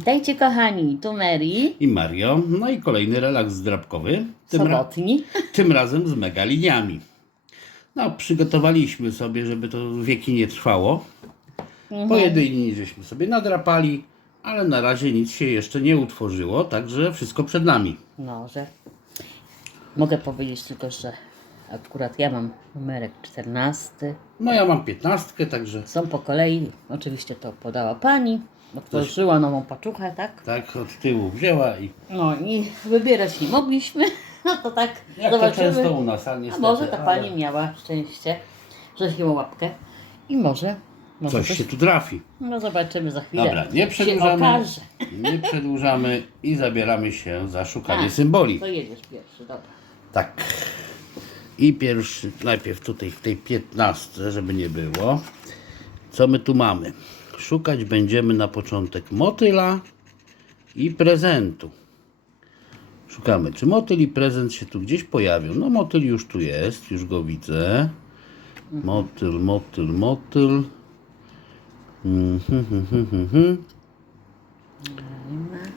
Witajcie kochani, tu Mary, i Mario. No i kolejny relaks zdrabkowy. Tym, ra- sobotni. tym razem z megaliniami. No, przygotowaliśmy sobie, żeby to wieki nie trwało. Po jednej linii żeśmy sobie nadrapali, ale na razie nic się jeszcze nie utworzyło, także wszystko przed nami. No, że mogę powiedzieć tylko, że akurat ja mam numerek 14. No ja mam piętnastkę, także Są po kolei, oczywiście to podała pani, otworzyła nową paczuchę, tak? tak od tyłu wzięła i No i wybierać nie mogliśmy, no to tak jak to zobaczymy. często u nas, a A niestety. może ta ale pani miała szczęście, że się łapkę i może, może Coś coś, się tu trafi. no zobaczymy za chwilę. Dobra, nie Się przedłużamy. okaże. Nie przedłużamy i zabieramy się za szukanie A, symboli. To jedziesz pierwszy, dobra. Tak. I pierwszy, najpierw tutaj w tej 15, żeby nie było. Co my tu mamy? Szukać będziemy na początek motyla i prezentu. Szukamy, czy motyl i prezent się tu gdzieś pojawią. No motyl już tu jest, już go widzę. Motyl, motyl, motyl. Mhm, mhm, mhm.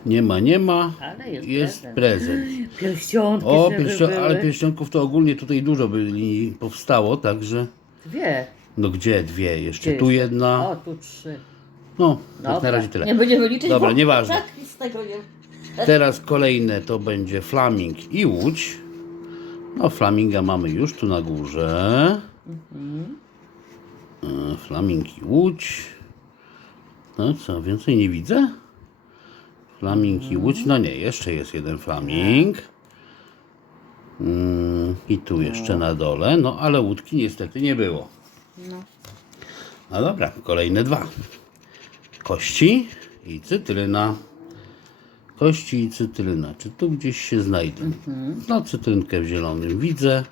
Nie ma, nie ma. Ale jest Jest prezent. Pierścionki O, pierścio- ale pierścionków to ogólnie tutaj dużo by linii powstało, także. Dwie. No gdzie dwie? Jeszcze tu jedna. O, tu trzy. No, Dobra. jak na razie tyle. Nie będziemy liczyć. Dobra, bo nieważne. Tak, z tego nie... Teraz kolejne to będzie flaming i łódź. No, flaminga mamy już tu na górze. E, Flaming i łódź. No co, więcej nie widzę? Flaming i łódź. No nie, jeszcze jest jeden flaming. Mm, I tu jeszcze na dole. No, ale łódki niestety nie było. No. No dobra, kolejne dwa. Kości i cytryna. Kości i cytryna. Czy tu gdzieś się znajdą? No, cytrynkę w zielonym widzę.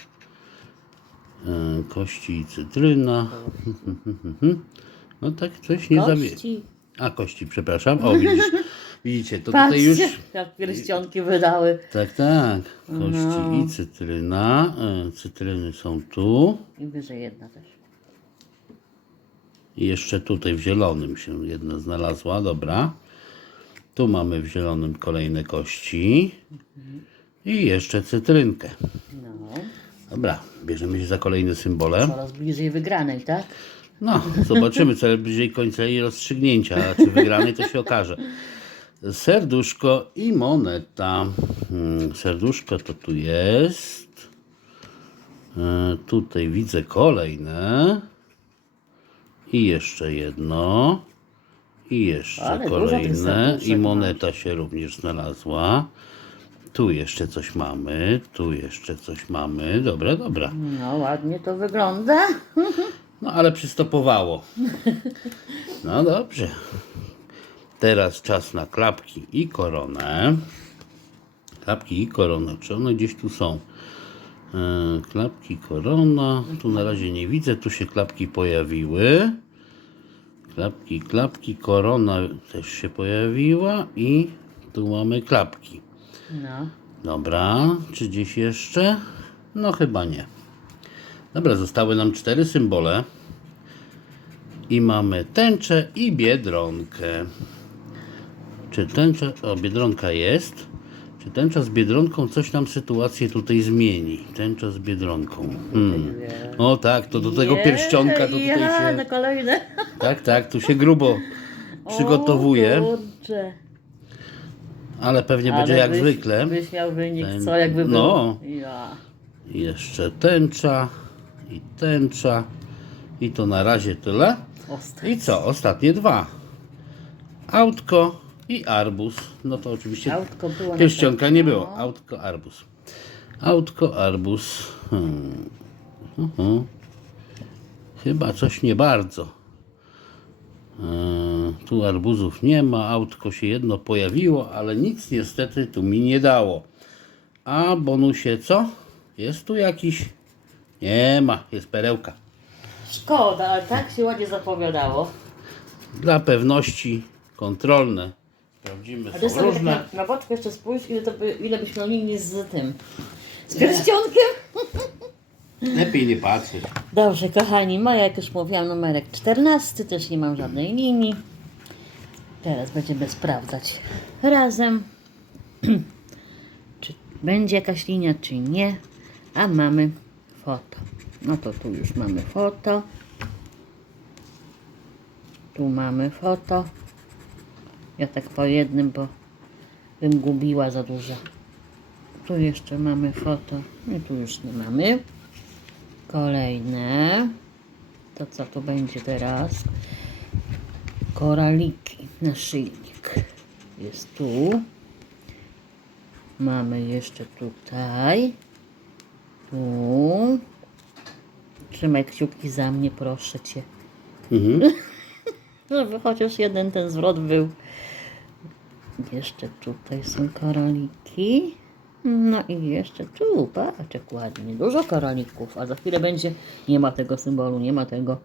E, Kości i cytryna. No tak coś nie zabie. Kości. A, kości, przepraszam. O, widzisz, widzicie, to tutaj Patrzcie, już... jak pierścionki wydały. Tak, tak. Kości No. i cytryna. E, Cytryny są tu. I wyżej jedna też. I jeszcze tutaj w zielonym się jedna znalazła, dobra. Tu mamy w zielonym kolejne kości. I jeszcze cytrynkę. No. Dobra, bierzemy się za kolejne symbole. Coraz bliżej wygranej, tak? No, zobaczymy, co bliżej końca i rozstrzygnięcia. A czy wygrany, to się okaże. Serduszko i moneta. Hmm, Serduszko to tu jest. E, Tutaj widzę kolejne. I jeszcze jedno. I jeszcze Ale kolejne. I moneta się również znalazła. Tu jeszcze coś mamy. Tu jeszcze coś mamy. Dobra, dobra. No ładnie to wygląda. No ale przystopowało. No dobrze. Teraz czas na klapki i koronę. Klapki i korona. Czy one gdzieś tu są? E, klapki, korona. Tu na razie nie widzę. Tu się klapki pojawiły. Klapki, klapki, korona też się pojawiła. I tu mamy klapki. No. Dobra, czy gdzieś jeszcze? No chyba nie. Dobra, zostały nam cztery symbole. I mamy tęczę i biedronkę. Czy tęcza, o biedronka jest. Czy tęcza z biedronką coś nam sytuację tutaj zmieni? Tęcza z biedronką. Hmm. O tak, to do tego pierścionka to tutaj Ja, na się... kolejne. Tak, tak, tu się grubo przygotowuje. O, kurczę. Ale pewnie Ale będzie jak byś, zwykle. Byś miał wynik, Ten- co jakby był. No. Ja. Jeszcze tęcza i tęcza. I to na razie tyle. Ostro. I co? Ostatnie dwa. Autko i arbus. No to oczywiście Autko było pierścionka nie było. Autko, arbus. Autko, arbus. Hmm. Mhm. Chyba coś nie bardzo. Eee, tu arbuzów nie ma. Autko się jedno pojawiło, ale nic niestety tu mi nie dało. A bonusie co? Jest tu jakiś? Nie ma, jest perełka. Szkoda, ale tak się ładnie zapowiadało. Dla pewności kontrolne. Sprawdzimy, są sobie tak różne. na, na boczku jeszcze spójrz, ile, to by, ile byś miał linii z tym. Z pierścionkiem. Lepiej nie patrzeć. Dobrze, kochani, moja, jak już mówiłam, numerek 14, też nie mam żadnej linii. Teraz będziemy sprawdzać razem, czy będzie jakaś linia, czy nie. A mamy foto. No to tu już mamy foto. Tu mamy foto. Ja tak po jednym, bo bym gubiła za dużo. Tu jeszcze mamy foto. I tu już nie mamy. Kolejne. To co tu będzie teraz? Koraliki. Naszyjnik. Jest tu. Mamy jeszcze tutaj. Tu. Trzymaj kciuki za mnie, proszę Cię. Mhm. Żeby chociaż jeden ten zwrot był. Jeszcze tutaj są koraliki. No i jeszcze tu, patrz jak ładnie. Dużo koralików, a za chwilę będzie, nie ma tego symbolu, nie ma tego.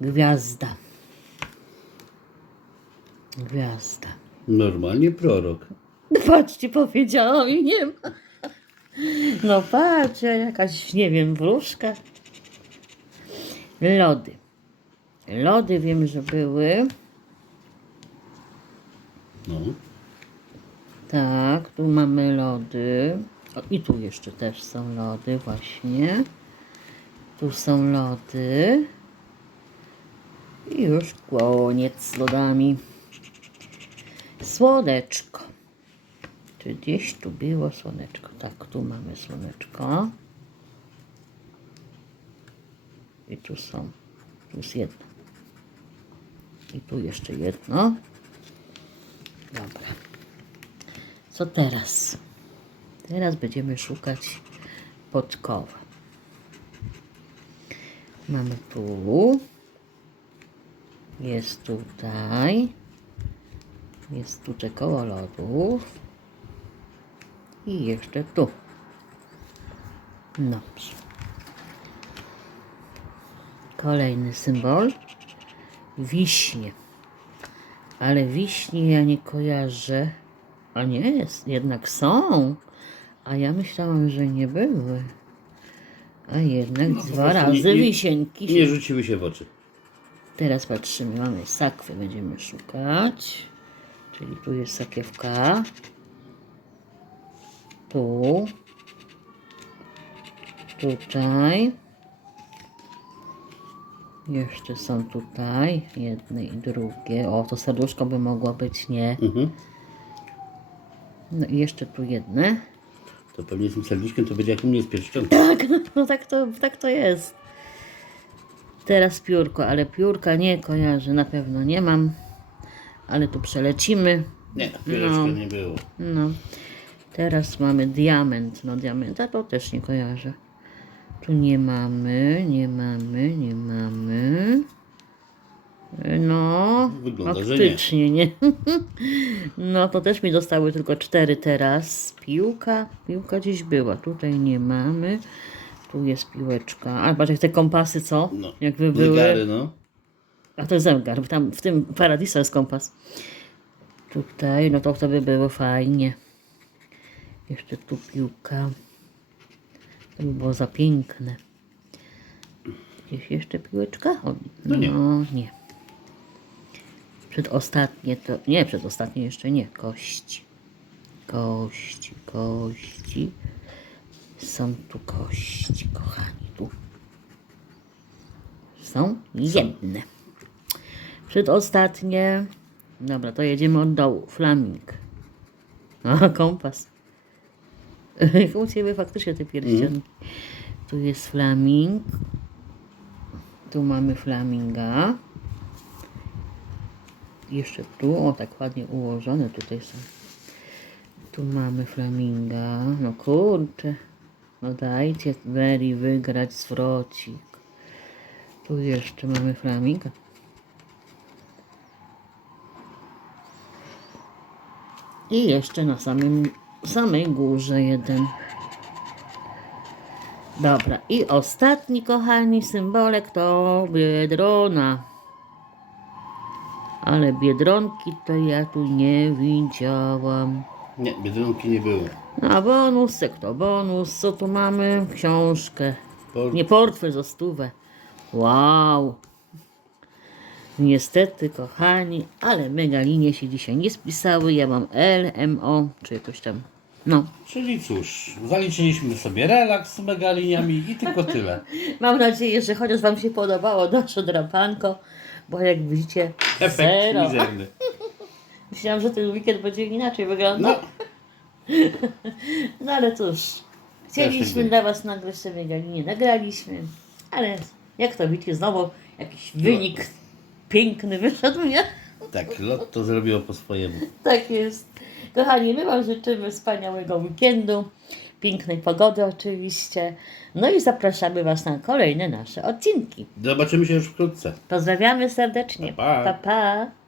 Gwiazda. Gwiazda. Normalnie prorok. Patrzcie, powiedziałam i nie ma. No patrz, jakaś, nie wiem, wróżka. Lody. Lody wiem, że były. No. Tak, tu mamy lody. O, I tu jeszcze też są lody, właśnie. Tu są lody. I już koniec z lodami. Słoneczko. Czy gdzieś tu było słoneczko? Tak, tu mamy słoneczko. I tu są. Tu jest jedno. I tu jeszcze jedno. Dobra. Co teraz? Teraz będziemy szukać podkowa. Mamy tu. Jest tutaj. Jest tutaj koło lodów. I jeszcze tu. Dobrze. Kolejny symbol. Wiśnie. Ale wiśnie ja nie kojarzę. A nie jest, jednak są. A ja myślałam, że nie były. A jednak No, dwa razy nie- nie- wisienki się Nie rzuciły się w oczy. Teraz patrzymy, mamy sakwy, będziemy szukać. Czyli tu jest sakiewka. Tu. Tutaj. Jeszcze są tutaj jedne i drugie. O, to serduszko by mogło być, nie? Mhm. No i jeszcze tu jedne. To pewnie z tym serduszkiem to będzie jak u mnie z pierścionkiem. Tak, no, no tak, to, tak to jest. Teraz piórko, ale piórka nie kojarzę, na pewno nie mam. Ale tu przelecimy. Nie, pierśka No. nie było. No. Teraz mamy diament. No diamenta to też nie kojarzę. Tu nie mamy, nie mamy, nie mamy. No, Wygląda, że nie. faktycznie nie. No to też mi zostały tylko cztery teraz. Piłka, piłka gdzieś była. Tutaj nie mamy. Tu jest piłeczka. A patrz jak te kompasy, co? No. Jakby były. Zegary, no. A to jest zegar, bo tam w tym Paradiso jest kompas. Tutaj, no to by było fajnie. Jeszcze tu piłka. Było za piękne. Gdzieś jeszcze piłeczka? O, No nie. nie. Przedostatnie to... Nie, przedostatnie jeszcze nie. Kości. Kości, kości. Są tu kości, kochani. Tu. Są jedne. Przedostatnie. Dobra, to jedziemy od dołu. Flaming. A, kompas. U Ciebie faktycznie te pierścionki. Tu jest flaming. Tu mamy flaminga. Jeszcze tu, o tak ładnie ułożone tutaj są. Tu mamy flaminga. No kurczę. No dajcie Veri wygrać zwrocik. Tu jeszcze mamy flaminga. I jeszcze na samym, samej górze jeden. Dobra, i ostatni, kochani, symbolek to biedrona. Ale biedronki to ja tu nie widziałam. Nie, biedronki nie było. A bonusek to bonus. Co tu mamy? Książkę. Por- Nie portfel za stówę. Wow. Niestety, kochani, ale megalinie się dzisiaj nie spisały. Ja mam L, M, O, czy jakoś tam. No, Czyli cóż, zaliczyliśmy sobie relaks z megaliniami i tylko tyle. mam nadzieję, że chociaż Wam się podobało nasze drapanko, bo jak widzicie, Efekt zero. mizerny. Myślałam, że ten weekend będzie inaczej wyglądał. No, No ale cóż, chcieliśmy tak dla Was nagrać megalinie, nagraliśmy, ale jak to widzicie, znowu jakiś wynik piękny wyszedł, nie? tak, Lotto zrobiło po swojemu. Tak jest. Kochani, my Wam życzymy wspaniałego weekendu, pięknej pogody oczywiście, no i zapraszamy Was na kolejne nasze odcinki. Zobaczymy się już wkrótce. Pozdrawiamy serdecznie. Pa, pa. pa. pa.